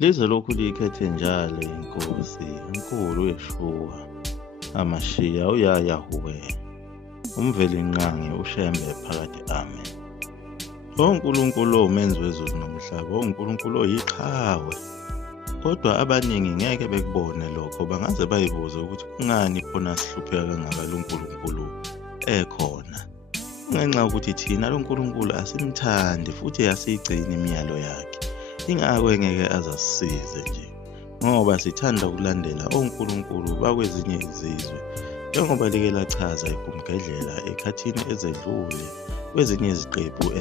Lize lokhu liyikhethe njalo inkosi enkulu yeshua amashiya uyayahuwe umvelinqangi ushembe phakathi amen. ONkulunkulu omenzi wezulu nomhlaba, oNkulunkulu oyiqhawe. Kodwa abaningi ngeke bekubone lokho, bangaze bayibuze ukuthi kungani khona sihlupheka kangaka lo nkulunkulu ekhona. Ngenxa yokuthi thina lo nkulunkulu asimthandi futhi asiyigcini imiyalo yakhe. Ingakho engeke azasisize nje, ngoba sithanda ukulandela onkulunkulu bakwezinye izizwe, njengoba like lachaza igumgedlela ekhathini ezedlule kwezinye iziqephu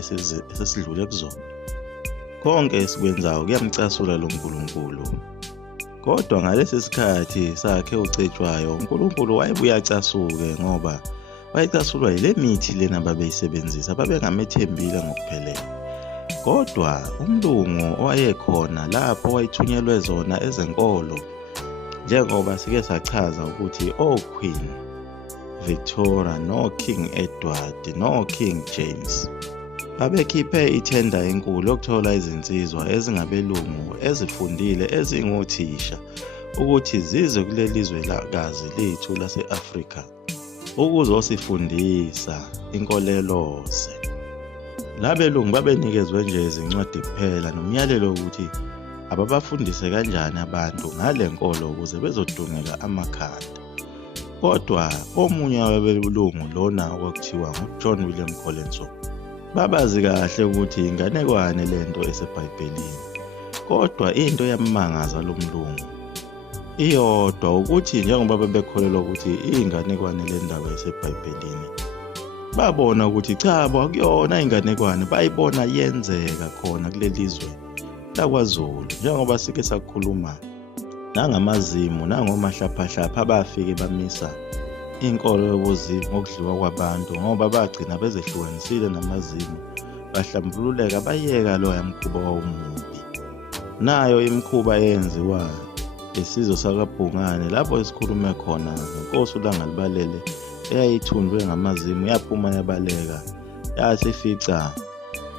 esesidlule kuzona. Konke esikwenzayo kuyamcasula lo nkulunkulu. Kodwa ngalesi sikhathi sakhe uCetshwayo, uNkulunkulu wayebuye acasuke ngoba wayecasulwa yile mithi lena babeyisebenzisa, babengamethembile ngokuphelele. Kodwa umlungu owayekhona lapho wayethunyelwe zona ezenkolo, njengoba sike sachaza ukuthi Queen Victoria no King Edward no King James babekhiphe ithenda enkulu yokuthola izinsizwa ezingabelungu ezifundile ezingothisha ukuthi zize kuleli zwekazi lethu lase-Afrika ukuzosifundisa inkoleloze. Labelungu babenikezwe nje izincwadi kuphela nomyalelo ukuthi ababafundise kanjani abantu ngale nkolo ukuze bezodungeka amakhanda. Kodwa omunye wabelungu lona okwakuthiwa nguJohn William Colenso babazi kahle ukuthi inganekwane lento eseBhayibhelini. Kodwa into yammangaza lo mlungu iyodwa ukuthi njengoba bebekholelwa ukuthi inganekwane le ndaba eseBhayibhelini, babona ukuthi cha akuyona inganekwane, bayibona yenzeka khona kulelizwe lakwaZulu, njengoba sike sakhuluma nangamazimu nangomahlapahlapha abafike bamisa inkolo yobuzimu ngokudliwa kwabantu, ngoba bagcina bezehlukanisile namazimu, bahlambululeka bayeka loya mkhuba wawumubi. Nayo imikhuba eyenziwa isizwe sakaBhungane lapho esikhulume khona ngenkosi uLangalibalele eyayithundwe ngamazimu, yaphuma yabaleka, yasifica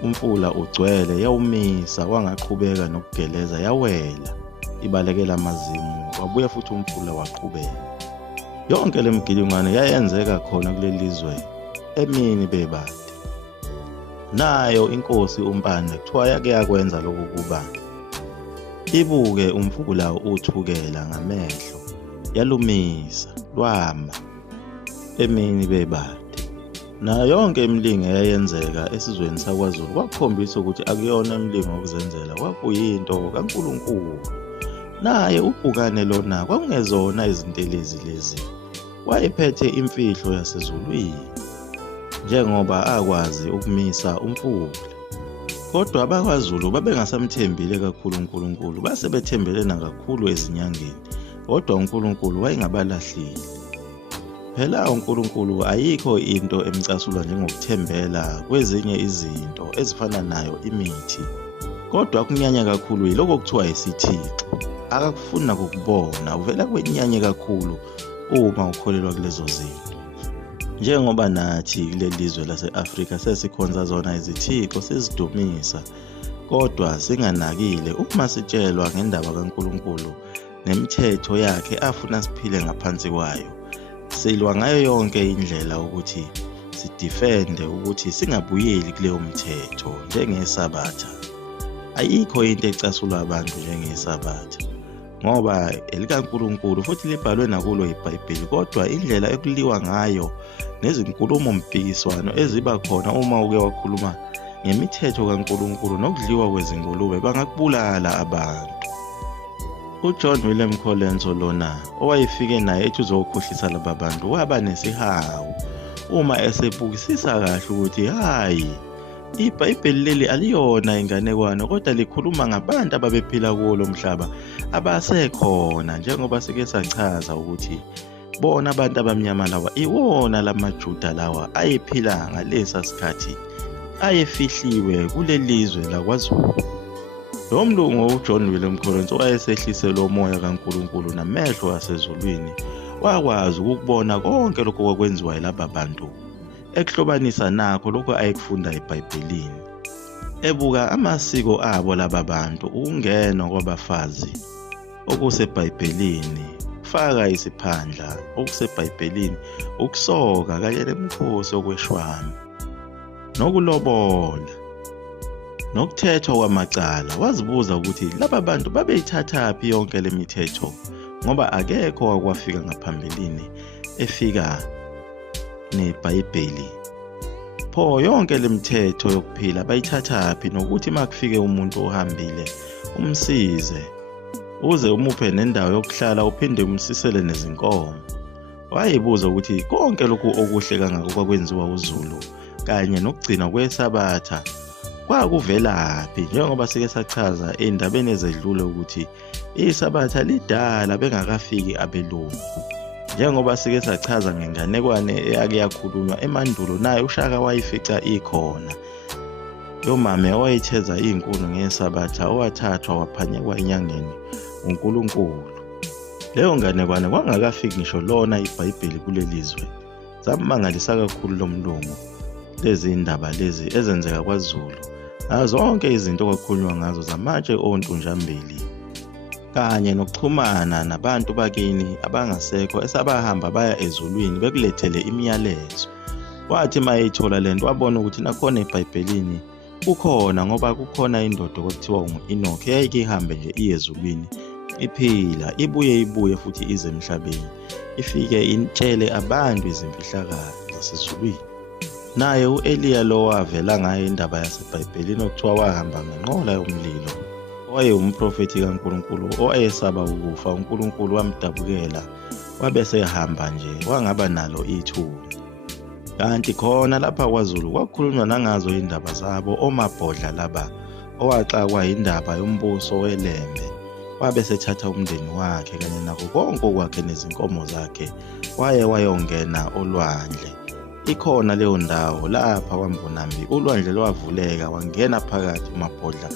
umfula ugcwele, yawumisa, wangaqhubeka nokugeleza, yawela ibalekela amazimu, wabuya futhi umfula waqhubeka. Yonke lemgilingwane yayenzeka khona kulelizwe emini bebade. Nayo inkosi uMpande kuthiwa yake yakwenza lokhu kuba ibuke umfula uthukela ngamehlo, yalumisa lwama emini bebade. Nayo yonke imilingo eyayenzeka esizweni sakwaZulu kwakukhombisa ukuthi akuyona imilingo yokuzenzela, kwakuyinto kaNkulunkulu. Naye uBhukane lona kwakungezona izintelezi lezi, wayephethe imfihlo yasezulwini, njengoba akwazi ukumisa umfula. Kodwa abakwaZulu babengasamthembile kakhulu uNkulunkulu, base bethembele nakakhulu ezinyangeni, kodwa uNkulunkulu wayengabalahlile. Phela uNkulunkulu ayikho into emcasula njengokuthembela kwezinye izinto ezifana nayo imithi. Kodwa kunyanya kakhulu yiloko kuthiwa isithixo, akakufuni nakukubona, uvela kwenyanye kakhulu uma ukholelwa kulezo zinto. Njengoba nathi kulelizwe lase-Afrika sesikhonza zona izithixo, sizidumisa, kodwa singanakile uma sitshelwa ngendaba kaNkulunkulu nemithetho yakhe afuna siphile ngaphansi kwayo. Silwa ngayo yonke indlela ukuthi sidifende ukuthi singabuyeli kuleyo mthetho, njengesabatha. Ayikho into ecasulwa abantu njengesabatha, ngoba elikaNkulunkulu futhi libhalwe nakulo iBhayibheli. Kodwa indlela ekuliwa ngayo nezinkulumo mpikiswano eziba khona uma uke wakhuluma ngemithetho kaNkulunkulu nokudliwa kwezingulube, bangakubulala abantu. uJohn William Colenso lona owayefike naye ethi uzokhohlisa laba bantu waba nesihawu uma esebukisisa kahle ukuthi hayi, iBhayibheli leli aliyona inganekwane, kodwa likhuluma ngabantu ababephila kulo mhlaba abasekhona, njengoba sike sachaza ukuthi bona abantu abamnyama lawa iwona lamaJuda lawa ayephila ngalesa sikhathi ayefihliwe kulelizwe lakwaZulu. Lo mlungu uJohn William Colenso wayesehlise lo moya kaNkulunkulu namehlo asezulwini, wakwazi ukubona konke lokho kwakwenziwa yilaba bantu, ekuhlobanisa nakho lokho ayekufunda eBhayibhelini. ebuka amasiko abo laba bantu, ukungena kwabafazi okuseBhayibhelini, faka isiphandla okuseBhayibhelini, ukusoka kanye nemikhosi yokweshwama, nokulobola, nokuthethwa kwamacala. Wazibuza ukuthi laba bantu babeyithathaphi yonke le mithetho ngoba akekho wakwafika ngaphambilini efika neBhayibheli. Pho yonke le mithetho yokuphila bayithathaphi, nokuthi makufike umuntu ohambile umsize uze umuphe nendawo yokuhlala uphinde umsisele nezinkomo. Wayibuza ukuthi konke lokhu okuhle kangako kwakwenziwa uZulu kanye nokugcina kwesabatha kwakuvelaphi, njengoba sike sachaza endabeni ezedlule ukuthi isabatha lidala bengakafiki abelungu. Njengoba sike sachaza ngenganekwane eyake yakhulunywa emandulo, naye uShaka wayifica ikhona yomame owayetheza inkuni ngesabatha owathathwa waphanyekwa enyangeni uNkulunkulu. Leyo nganekwane kwangakafiki ngisho lona iBhayibheli kulelizwe. Zamangalisa kakhulu lomlungu lezi indaba lezi ezenzeka kwaZulu, nazo zonke izinto kwakhulunywa ngazo zamatshe ontunjambili, kanye nokuxhumana nabantu bakini abangasekho esabahamba baya ezulwini bekulethele imiyalezo. Wathi mayithola lento wabona ukuthi nakhona eBhayibhelini kukhona, ngoba kukhona indoda okuthiwa uEnoki eyayike ihambe nje iyezulwini iphila, ibuye futhi ize emhlabeni ifike intshele abantu izimfihlakalo zasezulwini. Naye uEliya lo wavela ngayo indaba yaseBhayibhelini okuthiwa wahamba ngenqola yomlilo, owayewumprofethi kaNkulunkulu owayesaba ukufa. uNkulunkulu wamdabukela wabesehamba nje, wangaba nalo ithuba. Kanti khona lapha kwaZulu kwakhulunywa nangazo indaba zabo omabhodla laba owaxakwa indaba yombuso weLembe, wabesethatha umndeni wakhe kanye nakho konke okwakhe nezinkomo zakhe wayongena olwandle. Ikhona leyo ndawo lapha kwaMbonambi, ulwandle lwavuleka wangena phakathi umabhodla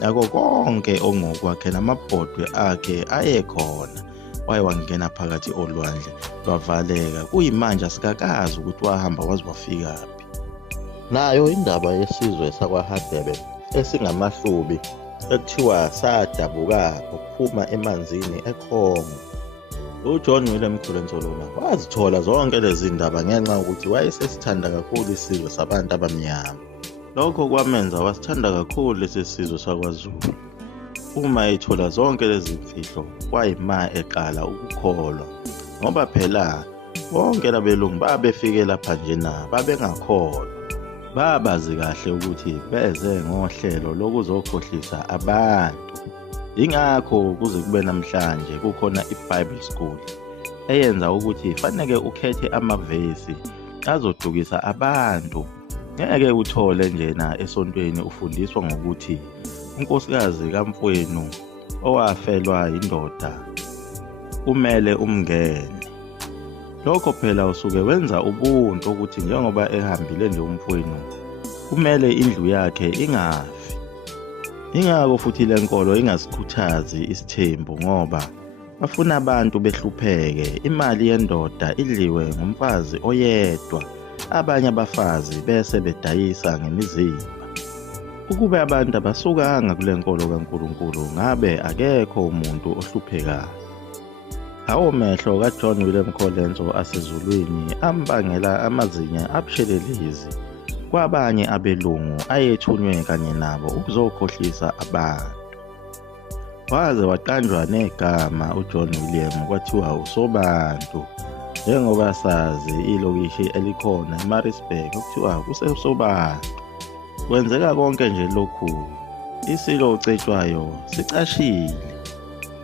nako konke ongokwakhe namabhodwe akhe ayekhona, wangena phakathi olwandle lwavaleka. Kuyimanje asikakazi ukuthi wahamba waze wafikaphi. Nayo indaba yesizwe sakwaHadebe esingamahlubi ekuthiwa sadabuka ukuphuma emanzini eCongo. uJohn William Khulensholona wazithola zonke lezi ndaba ngenxa yokuthi wayesesithanda kakhulu isizwe sabantu abamnyama. Lokho kwamenza wasithanda kakhulu lesi sizwe sakwaZulu. Uma ethola zonke lezi mfihlo kwayima eqala ukukholwa, ngoba phela bonke labelungu babefike lapha njena babengakholwa. Babazi kahle ukuthi beze ngohlelo lokuzokhohlisa abantu. Ingakho kuze kube namhlanje kukhona iBible School eyenza ukuthi faneke ukhethe amavesi azodukisa abantu. Ngeke uthole njena esontweni ufundiswa ngokuthi unkosikazi kaMfwenu owafelwa indoda kumele umngene. Lokho phela usuke wenza ubuntu ukuthi njengoba ehambile nje uMfwenu kumele indlu yakhe ingafi. Ingakho futhi lenkolo ingasikhuthazi isithembu, ngoba bafuna abantu behlupheke, imali yendoda idliwe ngumfazi oyedwa, abanye abafazi bese bedayisa ngemizimba. Ukube abantu abasukanga kule nkolo kaNkulunkulu ngabe akekho umuntu ohluphekayo. Awomehlo kaJohn William Khulensho asezulwini ambangela amazinya abushelelezi kwabanye abelungu ayethunywe kanye nabo ukuzokhohlisa abantu. Waze waqanjwa negama uJohn William kwathiwa uSobantu, njengoba sazi ilokishi elikhona eMaritzburg okuthiwa kuseSobantu. Kwenzeka konke nje lokhu isilo Cetshwayo sicashile,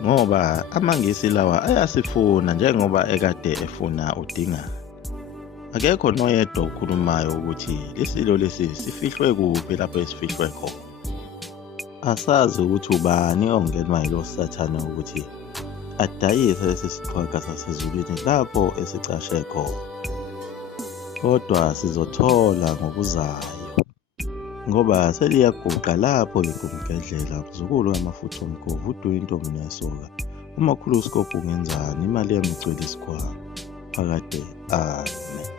ngoba Amangisi lawa ayasifuna njengoba ekade efuna udingana. Akekho noyedwa okhulumayo ukuthi isilo lesi sifihlwe kuphi lapho esifihlwe khona. Asazi ukuthi ubani ongenwa yilo sathane ukuthi adayise lesi siqhwaga sasezulwini lapho esicashe khona. Kodwa sizothola ngokuzayo, ngoba seliyaguqa lapho ngegumgedlela mzukulu wamafutha omgovu uduyi intombi nesoka. umakhuluskopu ungenzani, imali yami igcwele isikhwama phakade. Amen.